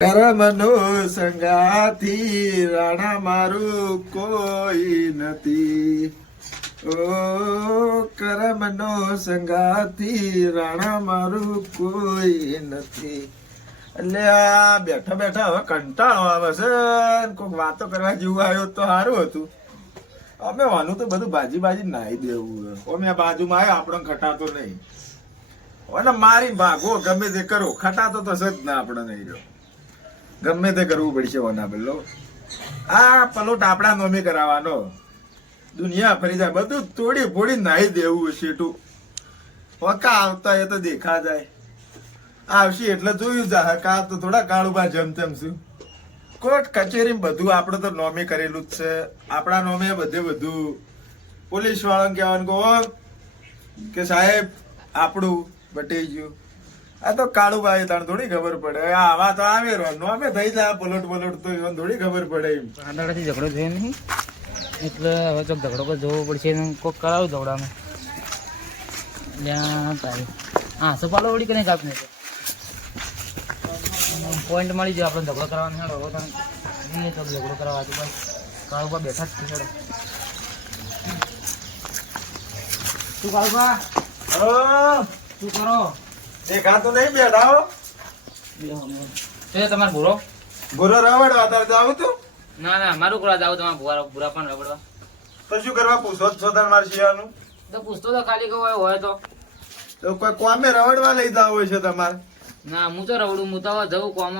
કરમનો સંગાથી રાણા મારું કોઈ નથી. ઓ કરમનો સંગાથી રાણા મારું કોઈ નથી. એટલે આ બેઠા બેઠા હવે કંટાળો આવે છે. કોઈક વાતો કરવા જેવું આવ્યો તો સારું હતું. અમે વાનું તો બધું ભાજી નાહી દેવું. અમે બાજુમાં આવ્યો આપણને ખટાતો નહીં. અને મારી ભાગો ગમે તે કરો ખટાતો તો સજ ના આપણે નહીં રહ્યો. ગમે તે કરવું પડશે ઓના પેલો. આ પલોટ આપણા નોમી કરાવવાનો. દુનિયા ફરી જાય બધું તોડી ફોડી નાહી દેવું શેઠું. પક્કા આવતા એ તો દેખા જાય. આવશે એટલે જોયું જા કા તો થોડા કાળુબા જમતેમ શું. કોર્ટ કચેરી બધું આપણે તો નોમી કરેલું જ છે. આપણા નોમે બધું પોલીસ વાળાને કહેવાનું કહો કે સાહેબ આપણું બટી ગયું. આ તો કાળુભાઈ તાણ થોડી ખબર પડે. આવા તો આવે નોમે થઈ જાય પલોટ તો એને થોડી ખબર પડે. એમ આંધળાથી ઝઘડો થયો નહીં એટલે હવે તો ઝઘડો પર જવો પડશે. કોઈક કરાવું ઝઘડામાં ત્યાં તારી હા સપાલો વળી કરીને કાપને પોઈન્ટ મળી જાય આપણે ઝઘડો કરવાનો. હેડો હવે તમે તો ઝઘડો કરવા હતું બસ કાળુબા બેઠા જ છે. હેડો શું કાળુબા શું કરો? દેખાતો નહીં બેઠા હો. તમારે ભૂરો રવડવા તારે જાવ તું? ના ના મારું કરવા જાવ તમારે ભૂરા પણ રવડવા તો શું કરવા પૂછો છો તાર માર શિયાનું? તો પૂછતો તો ખાલી કહું હોય તો કોઈ કોમે રવડવા લઈ જાવ હોય છે તમારે? ના હું તો રવડું હું તો જવું કોમ.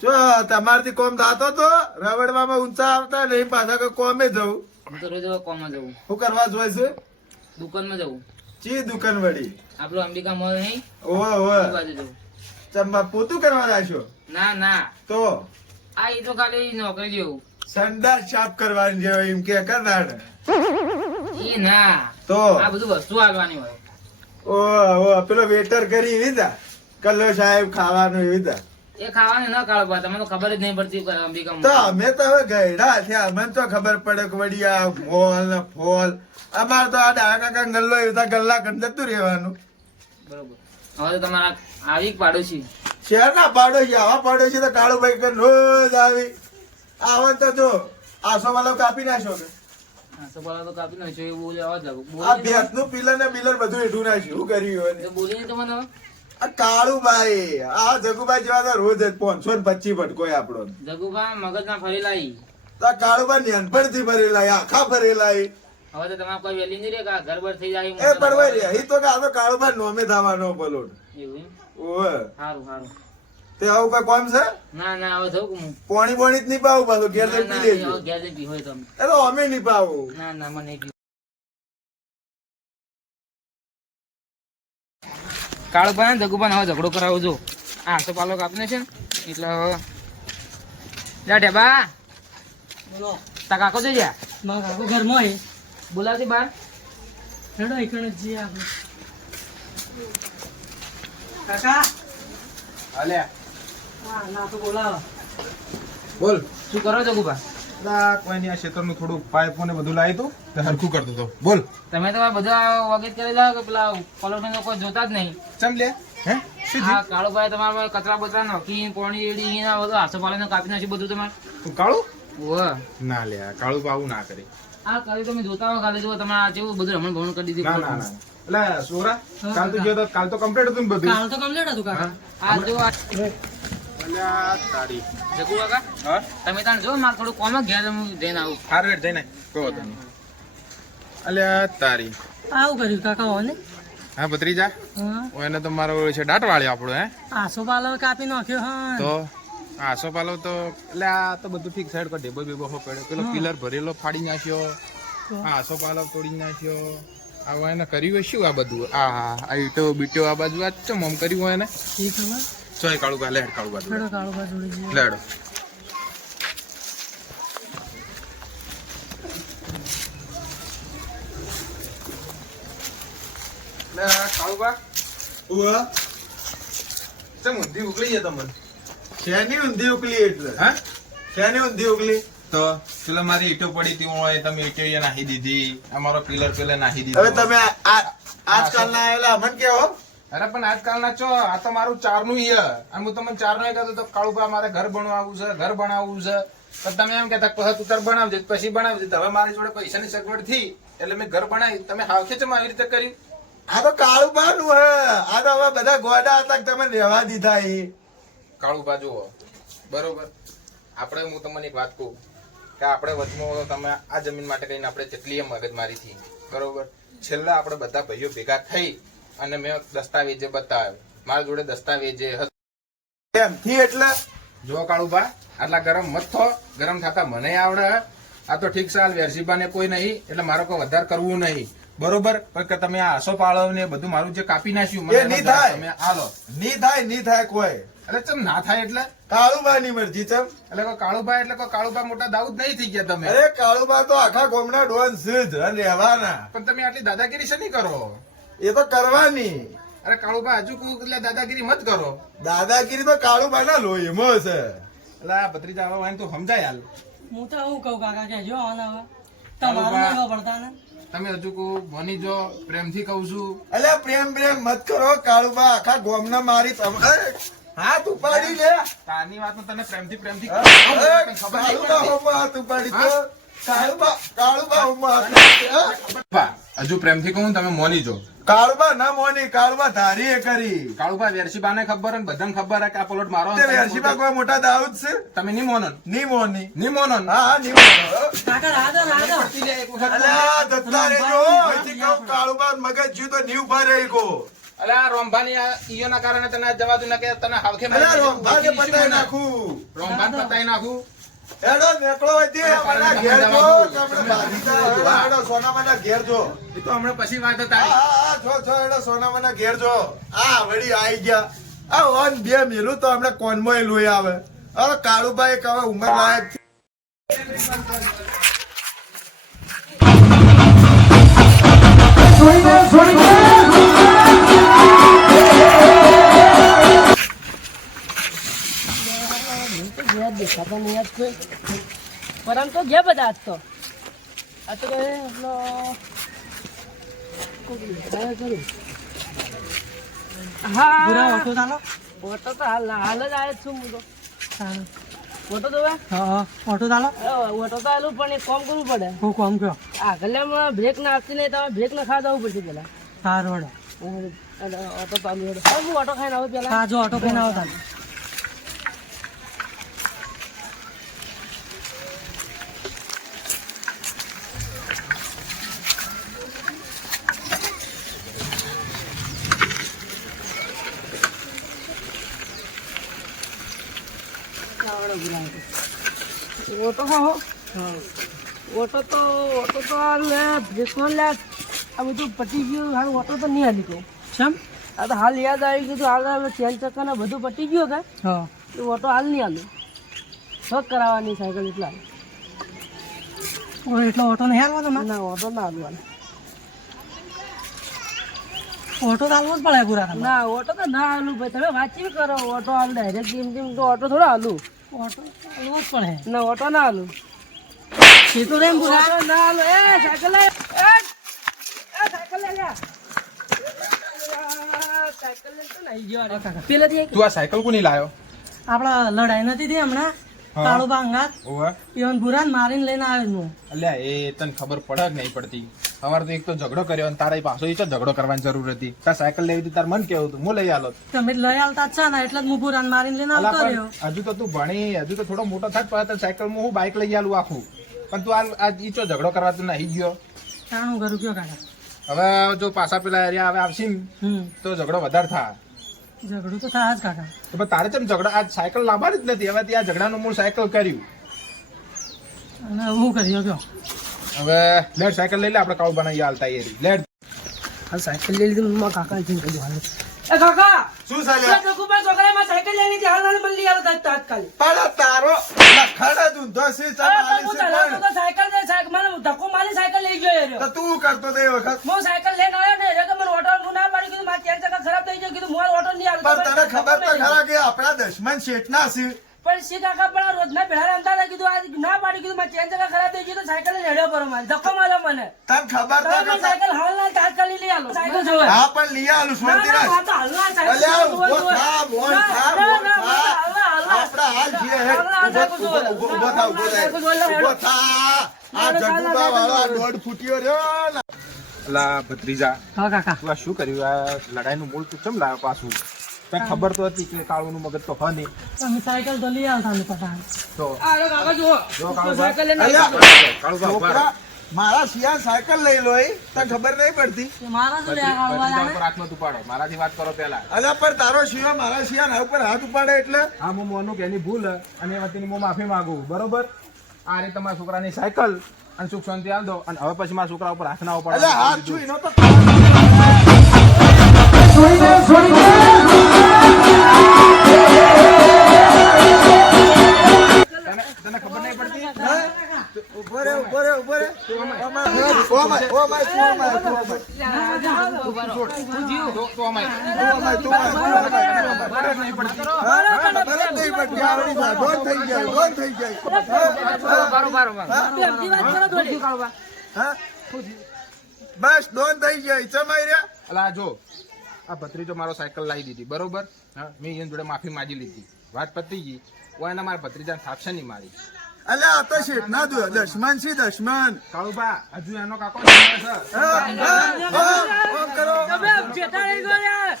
જો તમારથી કોમ થતો તો રવડવામાં ઊંચા આવતા નહીં પાછા કોઈ કોમે જવું. હું તો રોજ કોમ જવું. શું કરવા જોઈ છે? દુકાનમાં જવું. ચી દુકાન વળી? આપણું અંબિકા મોલ નહીં ઓહો બાજુ જવું. ચમ્મા પોતું કરવા રાખ્યો? ના ના તો આ એ તો ખાલી નોકરી જેવું. સંડાસ સાફ કરવાની જેવો એમ કે કરનાર એ ના તો આ બધું વસ્તુ આવવાની હોય. ઓહો પેલો વેટર કરી વિધા કલ્લો સાહેબ ખાવાનું વિધા એ ખાવાનું ના કાળો તમને તો ખબર જ નહીં પડતી અંબિકા મોલ. તો અમે તો હવે ગયડા થયા. અમને તો ખબર પડે કે વળી આ મોલ ને ફોલ. અમારે તો આ ડાકા કાકા ગલ્લો એવા ગલ્લા કરી જતું રહેવાનું. બરોબર હવે તો તમારા આવી પાડોશી શહેરના પાડોશી આવા પાડોશી તો કાળુભાઈ કે રોજ આવી આવો તો જો આસો વાળો કાપી નાખ્યો કે સવાલા તો કાપી નાખ્યો એવું બોલે આવા જ લાગુ. આ ભેંસનું પિલર ને બિલર બધું એઠું નાખ્યું. શું કર્યું હોય ને? બોલીને તો મને આ કાળુભાઈ આ જગુભાઈ જેવા તો રોજ 525 ભટકોય આપણો. જગુભા મગજ ના ફરી લાવી. તો આ કાળુભાઈ નાનપણથી ભરેલા આખા ભરેલા. હવે તો તમારે કોઈ વેલી નહીં રે કે ઘર બર થઈ જાય. એ પડવાય રે અહીં તો કે આ તો કાળુભાઈ નોમે થવાનો પલોટ. એવું એમ? ઓય સારું સારું. તે આવું કઈ કોમ છે? ના ના હવે થયું કે હું પોણી બોણી જ નહીં પાવું પાછું ઘેર જઈને પી લેજો. ઘેર જઈને પી હોય તો એ તો અમે નહીં પાવું. ના ના મને નહીં પીવું. કાળુભાઈ જગુભાઈ હવે ઝઘડો કરાવો જો. આ તો પાલો કાપને છે ને એટલે હવે જા ઢેબા બોલો તા કાકો જોઈ જા મારા કાકો ઘરમાં હોય. બોલાવતી બાર હેડો એકણ જ જઈએ આપણે. કાકા હાલ્યા હા ના તો બોલાવો. બોલ. શું કરો જગુભા? કોઈ નહીં આ ક્ષેત્રનું થોડું પાઇપો ને બધું લાવી તું હરખું કરતો તો. બોલ. તમે તો બધા વગેરે કરી જાઓ કે પેલા પલોઠ કોઈ જોતા જ નહીં. ચમ લે હે શું આ કાળુભાઈ તમારા કચરા બચરા નાખી પોણી એડી ના બધું હાથો પાડીને કાપી નાખી બધું તમારે. તું કાળું ઓહ ના લે કાળું પાવું ના કરે. આ કરી તમે જોતા હો ખાલી જો તમારે જેવું બધું રમણ ભમણ કરી દીધું. ના ના ના એટલે સોરા કાલ તો ગયો તો કાલ તો કમ્પ્લીટ હતું ને બધું. કાલ તો કમ્પ્લીટ હતું કાકા. આ જો આ અલ્યા તારી જગુ કાકા હા તમે તાણ જો મારે થોડું કોમ ઘેર હું જઈને આવું. હાર વેટ જઈને કહો તમે. અલ્યા તારી આવું કર્યું કાકા હોને. હા ભત્રીજા હા એને તો મારો છે દાંત વાળ્યો આપણો. હે આસો પાલવ કાપી નાખ્યો. હા તો આસો પાલો તો એટલે આ તો બધું ઠીક સાઈડ કરી ડેબો બેબો પડ્યો. પેલો પિલર ભરેલો ફાડી નાખ્યો. આસો પાલો તોડી નાખ્યો. આ એને કર્યું હોય શું આ બધું? આ ઈટો બીટો આ બાજુ આ ચમ આમ કર્યું હોય એને એ ખબર. ચોય કાળું કા લેડ કાળું બાજુ હેડો કાળુબા જોડે જઈએ. લેડો. લે કાળુબા ઉવા ચમ ઊંધી ઉકળી છે તમને. શેની ઊંધી ઉકલી એટલે? હા શેની ઊંધી ઉકલી? તો પેલા મારી ઈટો પડી હતી હોય તમે ઈટો એ નાખી દીધી. અમારો પિલર પેલે નાખી દીધો. હવે તમે આજકાલ ના આવેલા મને કેવો અરે પણ આજકાલના ચો આ તો મારું ચારનું ય અને હું તમને ચારનું ય કહેતો તો કાળુભા મારે ઘર બનાવવું છે ઘર બનાવવું છે તો તમે એમ કહેતા પછી તું તાર બનાવજે પછી બનાવજે તો હવે મારી જોડે પૈસાની સગવડ થઈ એટલે મેં ઘર બનાવી તમે હાવખે ચમ આવી રીતે કર્યું આ તો કાળુબાનું હે આ તો હવે બધા ગોડા હતા કે તમે રહેવા દીધા એ કાળુભા જુઓ બરોબર આપણે હું તમને એક વાત કહું કે આપણે વચમાં તમે આ જમીન માટે કહીને આપણે જેટલી મગજમારી થઈ બરોબર છેલ્લા આપણે બધા ભાઈઓ ભેગા થઈ અને મેં દસ્તાવેજ બતાવ્યો મારા જોડે દસ્તાવેજ એમ થી એટલે જો કાળુભા આટલા ગરમ મત થો ગરમ થતા મને આવડે આ તો ઠીક સાલ વેરસીબાને કોઈ નહીં એટલે મારે કોઈ વધારે કરવું નહીં બરોબર પણ કે તમે આ આસો પાળવ ને બધું મારું જે કાપી નાખ્યું એ નહીં થાય. તમે આલો ની થાય કોઈ એટલે ચમ ના થાય એટલે કાળુબાની મરજી ચમ એટલે કોઈ કાળુભા એટલે કોઈ કાળુભા મોટા દાઉદ નહીં થઈ ગયા તમે અરે કાળુબા તો આખા ગોમના ડોન સિદ્ધ અને રહેવાના પણ તમે આટલી દાદાગીરી છે નહીં કરો એ તો કરવાની અરે કાળુભા હજુ કોઈ એટલે દાદાગીરી મત કરો દાદાગીરી તો કાળુબા ના લોહીમાં છે એટલે આ ભત્રીજા આવા હોય ને તું સમજાય હાલ હું તો હું કહું કાકા કે જો આના હવે તમારું નહીં ખબરતા ને તમે હજુ કોઈ બની જો પ્રેમથી કહું છું અલે પ્રેમ મત કરો કાળુબા આખા ગોમના મારી હાથ ઉપાડી લે તારની વાત તને પ્રેમથી કાળુબા હોમમાં હાથ ઉપાડી તો કાળુબા હોમમાં હાથ હજુ પ્રેમથી કહું તમે મોની જો કાળુબા ના મોની કાળુબા ધારી એ કરી કાળુભા વેરસીબાને ખબર ને બધાને ખબર કે આ પલોટ મારો તે વેરશીબા કોઈ મોટા દાઉદ છે તમે નહીં મોનો ની મોની નહીં મોનો હા ની મોનો કાકા રાધો રાધો અલ્યા દત્તા રેજો અહીંથી કહું કાળુબા મગજ જ્યું તો ની ઉભા રહી ગો અલે આ રોમભાની આ ઈયોના કારણે તને આ જવા દઉં ના કે તને હાવખે અલ્યા રોમભાને પતાઈ નાખું રોમભાન પતાઈ નાખું હેડો નેકળો હતી અમારા ઘેર જો આપણે બાધીતા હેડો સોનામાના ઘેર જો એ તો હમણાં પછી વાત હા હતા હા જો હેડો સોનામાના ઘેર જો આ વળી આઈ ગયા આ ઓન બે મેલું તો હમણાં કોનમાં લોહી આવે હવે કાળુભાઈ એક હવે ઉંમર લાયક દેખાતા નહીં યાદ કોઈ પરમ તો ગયા બધા આજ તો આ તો કહે હા ઓટો ચાલો ઓટો તો હાલ હાલ જ આવે છું હું તો ઓટો તો હા ઓટો ચાલો ઓટો તો હાલું પણ એક કામ કરવું પડે હું કામ કયો આગળ બ્રેક નાખતી નહીં તમે બ્રેક ના ખાવા જવું પડશે પેલા સારું ઓટો ચાલુ હું ઓટો ખાઈને આવું પેલા હા જો ઓટો ખાઈને આવો ચાલુ ઓટો હો ઓટો તો લે બ્રેકમાં લે આ બધું પટી ગયું હાલ ઓટો તો નહીં હાલી કહું કેમ આ તો હાલ યાદ આવી ગયું હાલ ચેન ચક્કર ને બધું પટી ગયું કે હા તો ઓટો હાલ નહીં હાલું શોખ કરાવવાની સાયકલ એટલા એટલો ઓટો નહીં હાલવાનો ના ઓટો ના હાલવાનો ઓટો તો હાલવો જ પડે પૂરા ના ઓટો તો ના હાલું ભાઈ તમે વાંચી કરો ઓટો હાલ ડાયરેક્ટ જેમ તો ઓટો થોડો હાલું ઓટો હાલવો જ પડે ના ઓટો ના હાલું સીધું રેમ પૂરા ના હાલું એ સાયકલ લે સાયકલ લે સાયકલ લે તો નહીં ગયો પેલાથી તું આ સાયકલ કોની લાયો આપડા લડાઈ નથી થઈ હમણાં કાળો બાંગાત ઓવે ઈવન ભૂરાન મારીને લઈને આવ્યો અલ્યા એ તને ખબર પડે કે નહીં પડતી અમારે તો એક તો ઝઘડો કર્યો અને તારા પાછો એ ઝઘડો કરવાની જરૂર હતી તાર સાયકલ લેવી હતી તાર મન કેવું હતું હું લઈ આલો તમે લઈ આવતા જ છે ને એટલે જ હું ભૂરાન મારીને લઈને આવતો રહ્યો હજુ તો તું ભણી હજુ તો થોડો મોટો થાય પછી સાયકલ માં હું બાઇક લઈ આલું આખું પણ તું આ ઈચો ઝઘડો કરવા તું નહીં ગયો તાણું કરું કયો કાકા હવે જો પાછા પેલા એરિયા હવે આવશે ને તો ઝઘડો વધારે થાય ઝઘડું તો થાય જ કાકા તો પણ તારે કેમ ઝઘડો આ સાયકલ લાવવાની જ નથી હવે ત્યાં ઝઘડાનું મૂળ સાયકલ કર્યું અને હું કર્યો કયો હવે લેટ સાયકલ લઈ લે આપણે કાળું બનાવી હાલતા એ લેટ હાલ સાયકલ લઈ લીધી મારા કાકા જઈને કહ્યું હાલ એ કાકા શું ચાલ્યા જગુભાઈ છોકરાએ સાયકલ લઈ લીધી હાલ મને લઈ આવો તાત્કાલિક પણ તારો લખડા ઊંધો છે સાયકલ દે સાયકલ મને ધક્કો મારી સાયકલ લઈ ગયો તો તું કરતો તે વખત હું સાયકલ લઈને આવ્યો ને એટલે મને ઓટો હું ના પાડી કીધું મારી ચાર ચક્કા ખરાબ થઈ ગયો કીધું મારો ઓટો નહીં પણ તને ખબર તો ખરા કે આપણા દશમન શેઠના છે પણ શી કાકા પણ રોજના ભેળા રમતા કીધું આ ના પાડી કીધું મારી ચાર ચક્કા ખરાબ થઈ ગઈ તો સાયકલ લઈને હેડ્યો પર મારે ધક્કો માર્યો મને તને ખબર તો સાયકલ હાલ ના તાત્કાલિક લઈ આલો સાયકલ હોય. હા પણ લઈ આલું ના, ના, શાંતિરાજ. આ તો હાલના સાયકલ અલ્યા જોવે, ઉભો જોવે. થા બોલ ના, થા ના, બોલ ના, થા. હાલના. આપડા હાલ છીએ હે. હાલના સાયકલ ઉભો જોવે. ઉભો થા ઉભો થા. ઉભો થા. આ જગુબા વાળો આ દોઢ ફૂટ્યો રહ્યો ને. અલા ભત્રીજા હા કાકા તું આ શું કર્યું આ લડાઈનું મૂળ તું કેમ લાવ્યો પાછું તને ખબર તો હતી કે કાળુનું મગજ તો હ નહીં તમે સાયકલ તો લઈ આવતા ને પતા તો આ લો કાકા જુઓ જો કાળુબા. સાયકલ લઈને અલ્યા, કાળુબા ઉભા રહો. છોકરા મારા શિયા સાયકલ લઈ લો એ તને ખબર નહીં પડતી. મારા તો લે ભત્રીજા ઉપર હાથ મત ઉપાડો મારાથી વાત કરો પહેલા અલ્યા પણ તારો શિયો મારા શિયા ના ઉપર હાથ ઉપાડે એટલે હા હું મોનું કે એની ભૂલ હે અને એ વતીની હું માફી માંગુ બરોબર આ રીતે તમારા છોકરાની સાયકલ અને સુખ શાંતિ આલ દો અને હવે પછી મારા છોકરા ઉપર હાથ ના ઉપાડો અલ્યા હાથ છું એનો તો તને ખબર નહીં પડતી ઉભો રે ઉભો રે ઉભો રે ઓમાય ઓમાય ઓમાય તું ઓમાય તું ઓમાય તો અમાય તું ઓમાય બરાબર નહીં પડતી હા બરાબર નહીં પડતી આવડી જાય ડોન થઈ જાય ડોન થઈ જાય હા બસ ડોન થઈ જાય ચમાઈ રહ્યા અલા જો આ ભત્રીજો મારો સાયકલ લાવી દીધી બરોબર હા મેં એની જોડે માફી માંગી લીધી વાત પતી ગઈ ઓ એના મારા ભત્રીજાને થાપશે નહીં મારી અલ્યા આ તો શેઠ ના દશમન છે દશમન કાળુબા હજુ એનો કાકો જીવે છે ઓમ કરો તમે જેઠા લઈ ગયો યાર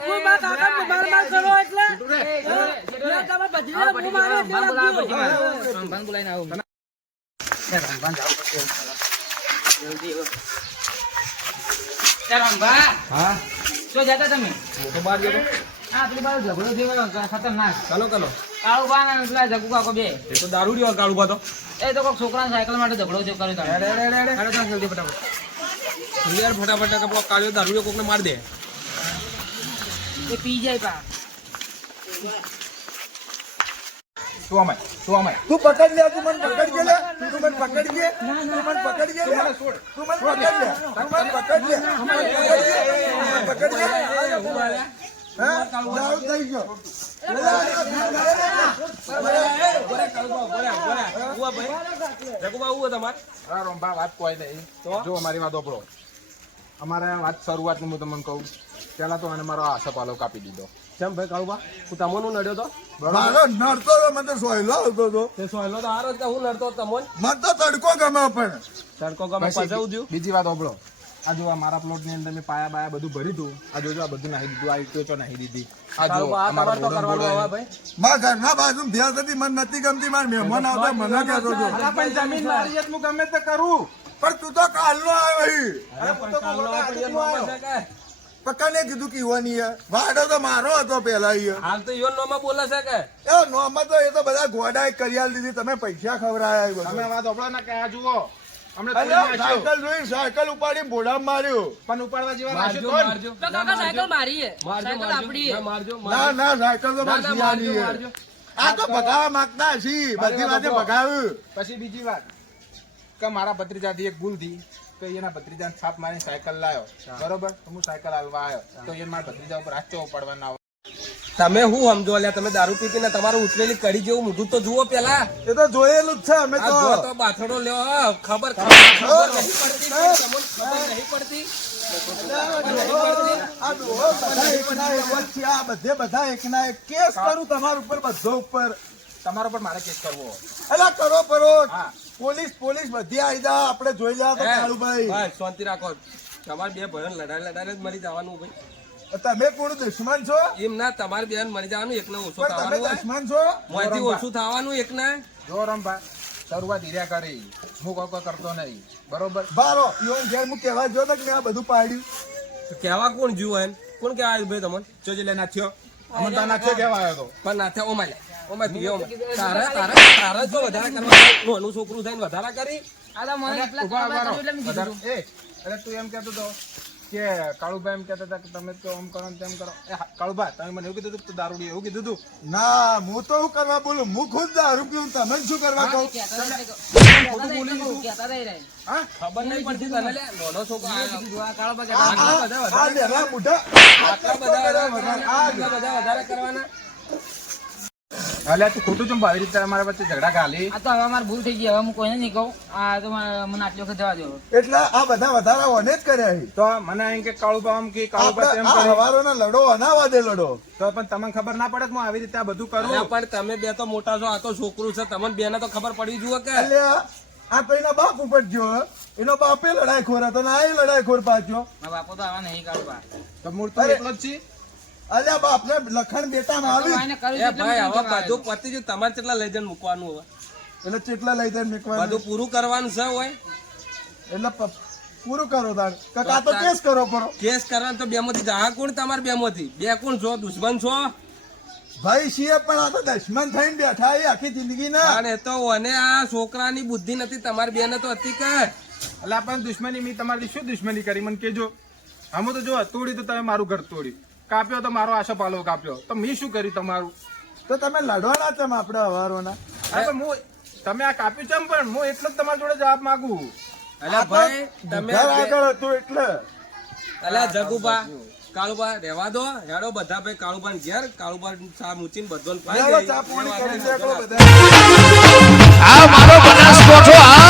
હું મારા કાકા માર માર કરો એટલે તમે બધી હું મારે રમભાન બોલાવીને આવું રમભાન જાવ રમભા હા શું જતા તમે તો બહાર ગયો હા પેલી બાજુ ઝઘડો થયો ખતરનાક ચાલો ચાલો કાળુબા ને પેલા જગુ કાકો બે એ તો દારૂ રહ્યો કાળુબા તો એ તો કોઈક છોકરા સાયકલ માટે ઝઘડો થયો કર્યો તમે અરે તમે જલ્દી ફટાફટ યાર ફટાફટ કપડો કાળ્યો દારૂ કોકને માર દે એ પી જાય પા તું અમાય તું પકડ લે તું મને પકડ લે તું મને પકડ લે તું મને પકડ લે તું મને પકડ લે તું મને પકડ લે હા દાવ થઈ ગયો હા રોંભા વાત કોઈ નહીં જો અમારી વાત ઓપડો અમારે વાત શરૂઆતનું હું તમને કહું પેલા તો મને મારો આસપાલો કાપી દીધો કેમ ભાઈ કાળુબા હું તમોનું નડ્યો તો મારો નડતો તો મને તો સોયલો આવતો તો તે સોયલો તો હારો જ કે હું નડતો તમોન મને તો તડકો ગમે પણ તડકો ગમે પાછું દ્યું બીજી વાત ઓપડો આ જો આ મારા પ્લોટ ની અંદર મેં પાયા બાયા બધું ભરી દઉં આ જોજો આ બધું નાહી દીધું આ ઈટો નાહી દીધી આ જો કાળુબા આ અમારા તમારે તો રોડમ કરવાનું બોર્ડ હવે ભાઈ મારા ઘરના બાજુ ભેંસ હતી મને નથી ગમતી મારા મહેમાન આવતા મને કહેતો હતો પણ જમીન મારી જ હું ગમે તે કરું પણ તું તો કાલનો આવ્યો અરે પણ કાળુનો પણ યાર નોમાં છે કે પક્કાને કીધું કે ઈવાની હે. વાડો તો મારો હતો પેલા ઈ હાલ તો ઈવન નોમાં બોલે છે કે એ નોમાં તો એ તો બધા ગોડાએ કરી દીધી તમે પૈસા ખવડાયા એ બધું. તમે વાત ઓપડો ના કે આ જુઓ અમને અલ્યા, તોડી નાખ્યો. સાયકલ જોઈ સાયકલ ઉપાડી બોડા માર્યો પણ ઉપાડવા જેવા મારજો નાખ્યો મારજો તો કાકા સાયકલ મારી હે મારજો સાયકલ આપડી હે મારજો ના ના સાયકલ તો ના, ના, મારી મારજો, શિયાની મારજો. હે. આ તો ભગાવા માંગતા છી બધી વાતે ભગાવ્યું પછી બીજી વાત કે મારા ભત્રીજાથી એક ભૂલ થઈ કે એના ભત્રીજાને છાપ મારીને સાયકલ લાવ્યો બરોબર તો હું સાયકલ હાલવા આવ્યો તો એને મારા ભત્રીજા ઉપર હાથ ચો પડવાના આવે. તમે હું સમજો અલ્યા તમે દારૂ પીતીને તમારું ઉછરેલી કડી જેવું મોઢું તો જુઓ પેલા એ તો જોયેલું જ છે અમે આ તો જો તો બાથડો લ્યો હા, ખબર નહીં પડતી આ ડોહો બધા એકના એક જ છે. આ બધા એકના એક કેસ કરું તમારા ઉપર બધો ઉપર તમારા પર મારે કેસ કરવો અલા કરો પરો હા. પોલીસ બધી આવી જા આપણે જોઈ લ્યા તો કાળુભાઈ ભાઈ શાંતિ રાખો તમારે બે ભાઈઓ લડાઈ જ મરી જવાનું ભાઈ તમે કોણ દુશ્મન છો એમ ના તમારે બેન મરી જવાનું એકને ઓછું પણ તમે થવાનું દુશ્મન છો મોંથી ઓછું થવાનું એકને જો રંભા શરૂઆત હીર્યા કરી હું કોઈ કરતો નહીં બરોબર બારો યોન ઘેર હું કહેવા જો ને કે મેં આ બધું પાડ્યું તો કહેવા કોણ જીવ એમ કોણ કહેવાય ભાઈ તમને જોજે લે નાથ્યો અમને તો નાથ્યો કેવા આવ્યો તો પણ ના થાય ઓમાય તારા જો વધારે કરવા નાનું છોકરું થઈને વધારે કરી આ તો મને એટલા ઉભા કરવા રહો. કર્યું એટલે મેં કીધું. વધારે- અરે તું એમ કહેતો હતો કે કાળુભાઈ એમ કહેતા હતા કે તમે તો આમ કરો ને તેમ કરો કાળુભાઈ તમે મને એવું કીધું હતું કે તું દારૂડી એવું કીધું હતું ના હું તો શું કરવા બોલું હું ખુદ દારૂ પીવું તમે શું કરવા કહું કહેતા હતા એટલે કહું, કહેતા હતા એ રહે. હા ખબર નહીં પડતી તને લે નાનો છોકરો કીધું, આ કાળો બગાડ. આ લેવા બુઢા આટલા બધા વધારે કરવાના અલ્યા તું ખોટું ચમ આવી રીતે અમારા વચ્ચે ઝઘડા ઘાલી આ તો હવે મારે ભૂલ થઈ ગઈ, હવે હું કોઈને નહીં કહું. આ તો મને આટલી વખત જવા દો. એટલે આ બધા વધારા ઓને જ કર્યા છે. તો મને એમ કે કાળુબા આમ કે કાળુબા તેમ આપણે આ કરે હવારોનો લડો અનાવા દે લડો. તો પણ તમને ખબર ના પડે કે હું આવી રીતે આ બધું કરું અલ્યા પણ તમે બે તો મોટા છો, આ તો છોકરું છે, તમને બે ને તો ખબર પડી જુઓ કે અલ્યા આ તો એના બાપ ઉપર ગયો હે. એનો બાપે લડાઈ ખોર હતો ને આ લડાઈ ખોર પાછો. મારા બાપો તો આવા નહીં કાઢવા. તો મૂળ તો એકલો જ છી અલ્યા બાપને લખણ બેટામાં આવી એને કર્યું એ એટલે ભાઈ મને હવે જવા બધું પતી ગયું, તમારે કેટલા લઈ જઈને મૂકવાનું હવે એટલે ચેટલા લઈ જાય મેકવાનું બધું પૂરું કરવાનું છે હોય. એટલે પૂરું કરો તાર કાકા તો કેસ કરો પરો. કેસ કરવાનું તો બે માંથી જા કોણ તમારે બે માંથી બે કોણ છો, દુશ્મન છો? ભાઈ છીએ પણ આ તો દશમન થઈને બેઠા એ આખી જિંદગી ના. અને એ તો અને આ છોકરાની બુદ્ધિ નથી, તમારી બેને તો હતી કે એટલે પણ દુશ્મની મેં તમારી શું દુશ્મની કરી મને કેજો. આમ તો જો તોડી તો તમે મારું ઘર તોડ્યું, કાપ્યો તો મારો આશો પાલો કાપ્યો, તો મેં શું કર્યું તમારું? તો તમે લડવાના છે આપણે હવારોના. અરે પણ હું તમે આ કાપ્યું છે પણ હું એટલો જ તમારી જોડે જવાબ માંગુ. અલ્યા ભાઈ તમે ઘર આગળ હતું એટલે અલ્યા જગુબા કાળુબા રહેવા દો, હેડો બધા ભાઈ કાળુબા ઘેર, કાળુબા ચા મૂચીને બધો ચાલો ચા પાણી કરી દે બધા. આ મારો બનાસકોઠો આ